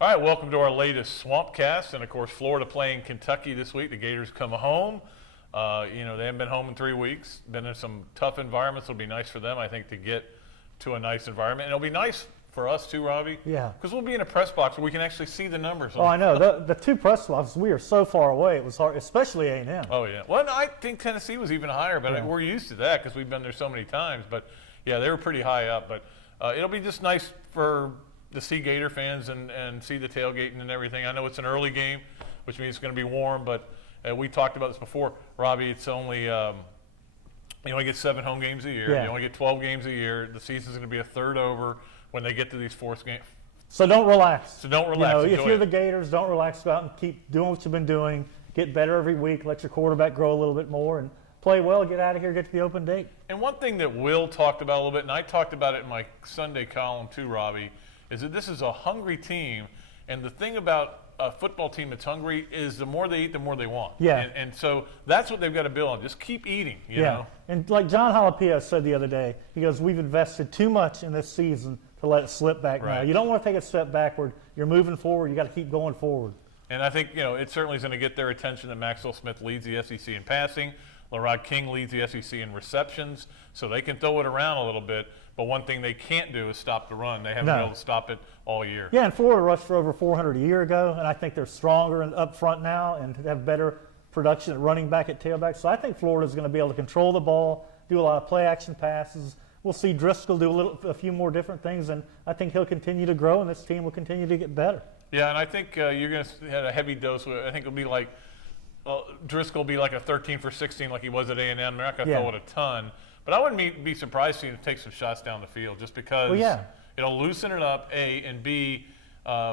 All right, welcome to our latest Swampcast, and of course, Florida playing Kentucky this week. The Gators come home. They haven't been home in 3 weeks. Been in some tough environments. It'll be nice for them, I think, to get to a nice environment. And it'll be nice for us too, Robbie. Yeah. Because we'll be in a press box where we can actually see the numbers. Oh, I know. The two press boxes, we are so far away. It was hard, especially A&M. Oh, yeah. Well, no, I think Tennessee was even higher, but Yeah. we're used to that because we've been there so many times. But, yeah, they were pretty high up. But it'll be just nice to see Gator fans and see the tailgating and everything. I know it's an early game, which means it's going to be warm, but we talked about this before, Robbie. It's only you only get 7 home games a year. Yeah. You only get 12 games a year. The season's going to be a third over when they get to these fourth games. So don't relax. So don't relax. If you're the Gators, don't relax. Go out and keep doing what you've been doing. Get better every week. Let your quarterback grow a little bit more and play well. Get out of here. Get to the open date. And one thing that Will talked about a little bit, and I talked about it in my Sunday column too, Robbie, is that this is a hungry team. And the thing about a football team that's hungry is the more they eat, the more they want. Yeah. And so that's what they've got to build on. Just keep eating, you know. And like John Jalapeno said the other day, he goes, we've invested too much in this season to let it slip back now. You don't want to take a step backward. You're moving forward. You got to keep going forward. And I think, it certainly is going to get their attention that Maxwell Smith leads the SEC in passing. Lerod King leads the SEC in receptions, so they can throw it around a little bit. But one thing they can't do is stop the run. They haven't been able to stop it all year. Yeah, and Florida rushed for over 400 a year ago, and I think they're stronger and up front now and have better production at running back, at tailback. So I think Florida's going to be able to control the ball, do a lot of play-action passes. We'll see Driscoll do a few more different things, and I think he'll continue to grow, and this team will continue to get better. Yeah, and I think you're going to have a heavy dose. I think it'll be like Driscoll will be like a 13 for 16 like he was at A&M. They're not going to throw it a ton. But I wouldn't be surprised to see him take some shots down the field just because it'll loosen it up, A, and B,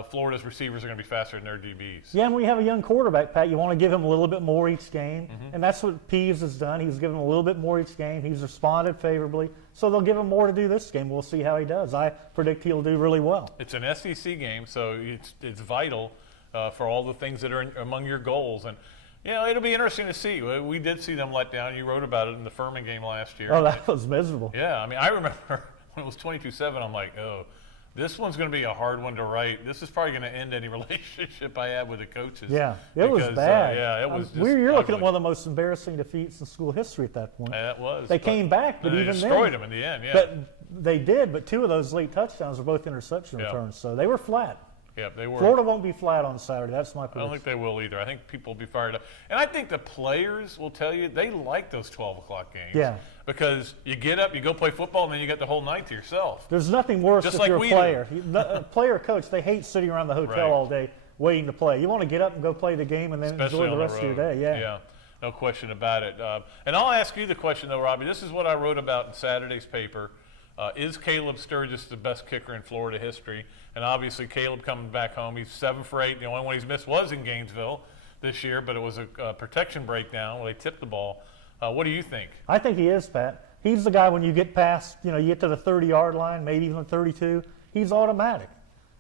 Florida's receivers are going to be faster than their DBs. Yeah, and when you have a young quarterback, Pat, you want to give him a little bit more each game. And that's what Peeves has done. He's given him a little bit more each game. He's responded favorably. So they'll give him more to do this game. We'll see how he does. I predict he'll do really well. It's an SEC game, so it's vital for all the things that are among your goals. And it'll be interesting to see. We did see them let down. You wrote about it in the Furman game last year. Oh, that was miserable. Yeah, I mean, I remember when it was 22-7, I'm like, oh, this one's going to be a hard one to write. This is probably going to end any relationship I had with the coaches. Yeah, it was bad. It was just you're looking at one of the most embarrassing defeats in school history at that point. Yeah, it was. They came back, but even then. They destroyed them in the end, But they did, but 2 of those late touchdowns were both interception returns, so they were flat. Yeah, they were. Florida won't be flat on Saturday. That's my prediction. I don't think they will either. I think people will be fired up. And I think the players will tell you they like those 12 o'clock games. Yeah. Because you get up, you go play football, and then you get the whole night to yourself. There's nothing worse if you're a player. A player coach, they hate sitting around the hotel all day waiting to play. You want to get up and go play the game and then enjoy the rest of your day. Yeah, no question about it. And I'll ask you the question, though, Robbie. This is what I wrote about in Saturday's paper. Is Caleb Sturgis the best kicker in Florida history? And obviously, Caleb coming back home, he's 7 for 8. The only one he's missed was in Gainesville this year, but it was a protection breakdown where they tipped the ball. What do you think? I think he is, Pat. He's the guy when you get past, you get to the 30-yard line, maybe even the 32, he's automatic.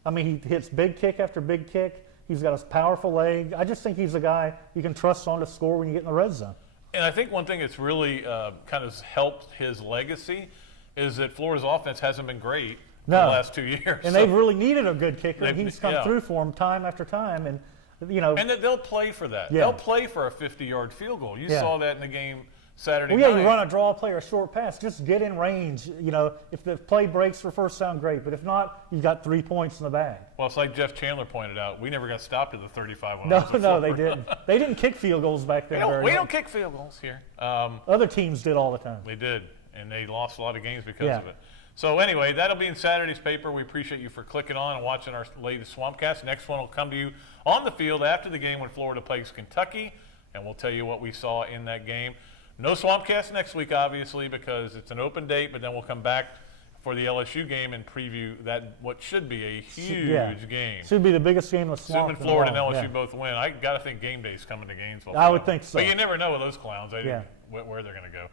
I memean, he hits big kick after big kick. He's got a powerful leg. I just think he's a guy you can trust on to score when you get in the red zone. And I think one thing that's really kind of helped his legacy is that Florida's offense hasn't been great the last 2 years. And they've really needed a good kicker, and he's come through for them time after time. And, And that they'll play for that. Yeah. They'll play for a 50-yard field goal. You saw that in the game Saturday night. You run a draw play or a short pass. Just get in range. If the play breaks for first down, great. But if not, you've got 3 points in the bag. Well, it's like Jeff Chandler pointed out. We never got stopped at the 35. No, they didn't. They didn't kick field goals back then. We don't kick field goals here. Other teams did all the time. They did, and they lost a lot of games because of it. So anyway, that'll be in Saturday's paper. We appreciate you for clicking on and watching our latest Swampcast. Next one will come to you on the field after the game when Florida plays Kentucky, and we'll tell you what we saw in that game. No Swampcast next week, obviously, because it's an open date, but then we'll come back for the LSU game and preview that what should be a huge game. Should be the biggest game of the Swamp. Assuming Florida and LSU both win. I got to think game day's coming to Gainesville. I would think so. But you never know with those clowns where they're going to go.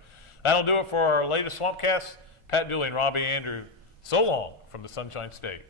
That'll do it for our latest Swampcast. Pat Dooley and Robbie Andrew, so long from the Sunshine State.